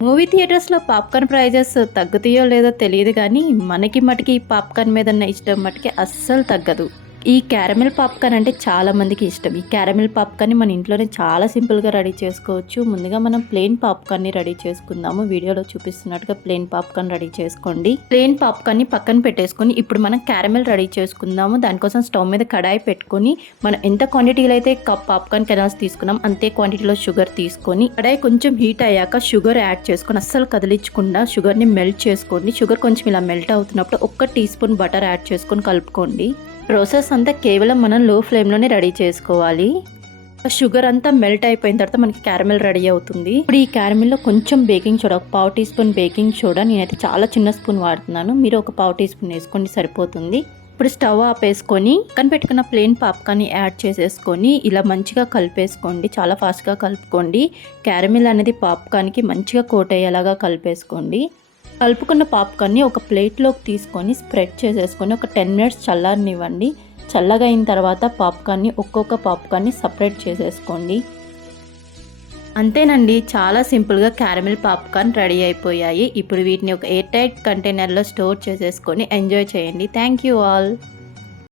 Movie థియేటర్స్‌లో popcorn prices తగ్గుతాయో లేదో తెలీదు గానీ, మనకి మటికి పాప్‌కార్న్ మీదున్న ఇష్టం మటికి అస్సలు తగ్గదు. ఈ క్యారమెల్ పాప్‌కార్న్ అంటే చాలా మందికి ఇష్టం. ఈ క్యారమెల్ పాప్‌కార్న్‌ని మన ఇంట్లోనే చాలా సింపుల్‌గా రెడీ చేసుకోవచ్చు. ముందుగా మనం ప్లెయిన్ పాప్‌కార్న్‌ని రెడీ చేసుకుందాము. వీడియోలో చూపిస్తున్నట్టుగా ప్లెయిన్ పాప్‌కార్న్ రెడీ చేసుకోండి. ప్లెయిన్ పాప్‌కార్న్‌ని పక్కన పెట్టేసుకొని, ఇప్పుడు మనం క్యారమెల్ రెడీ చేసుకుందాము. దానికోసం స్టవ్ మీద కడాయి పెట్టుకొని, మనం ఎంత క్వాంటిటీలో అయితే కప్ పాప్‌కార్న్ కెర్నల్స్ తీసుకున్నాం, అంతే క్వాంటిటీలో షుగర్ తీసుకొని, కడాయి కొంచెం హీట్ అయ్యాక షుగర్ యాడ్ చేసుకొని, అస్సలు కదిలించకుండా షుగర్‌ని మెల్ట్ చేసుకోండి. షుగర్ కొంచెం ఇలా మెల్ట్ అవుతున్నప్పుడు ఒక్క టీ స్పూన్ బటర్ యాడ్ చేసుకొని కలుపుకోండి. ప్రాసెస్ అంతా కేవలం మనం లో ఫ్లేమ్‌లోనే రెడీ చేసుకోవాలి. షుగర్ అంతా మెల్ట్ అయిపోయిన తర్వాత మనకి క్యారమెల్ రెడీ అవుతుంది. ఇప్పుడు ఈ క్యారమెల్‌లో కొంచెం బేకింగ్ సోడా, ఒక పావు టీ స్పూన్ బేకింగ్ సోడా, నేనైతే చాలా చిన్న స్పూన్ వాడుతున్నాను. మీరు ఒక పావు టీ స్పూన్ వేసుకోండి సరిపోతుంది. ఇప్పుడు స్టవ్ ఆపేసుకొని పక్కన పెట్టుకున్న ప్లెయిన్ పాప్‌కార్న్‌ని యాడ్ చేసేసుకొని ఇలా మంచిగా కలిపేసుకోండి. చాలా ఫాస్ట్‌గా కలుపుకోండి. క్యారమెల్ అనేది పాప్‌కార్న్‌కి మంచిగా కోట్ అయ్యేలాగా కలిపేసుకోండి. కలుపుకున్న పాప్‌కార్న్‌ని ఒక ప్లేట్‌లోకి తీసుకొని స్ప్రెడ్ చేసేసుకొని ఒక 10 మినిట్స్ చల్లారనివ్వండి. చల్లగా అయిన తర్వాత ఒక్కొక్క పాప్‌కార్న్‌ని సపరేట్ చేసేసుకోండి. అంతేనండి, చాలా సింపుల్‌గా క్యారమెల్ పాప్‌కార్న్ రెడీ అయిపోయాయి. ఇప్పుడు వీటిని ఒక ఎయిర్ టైట్ కంటైనర్‌లో స్టోర్ చేసేసుకొని ఎంజాయ్ చేయండి. Thank you all.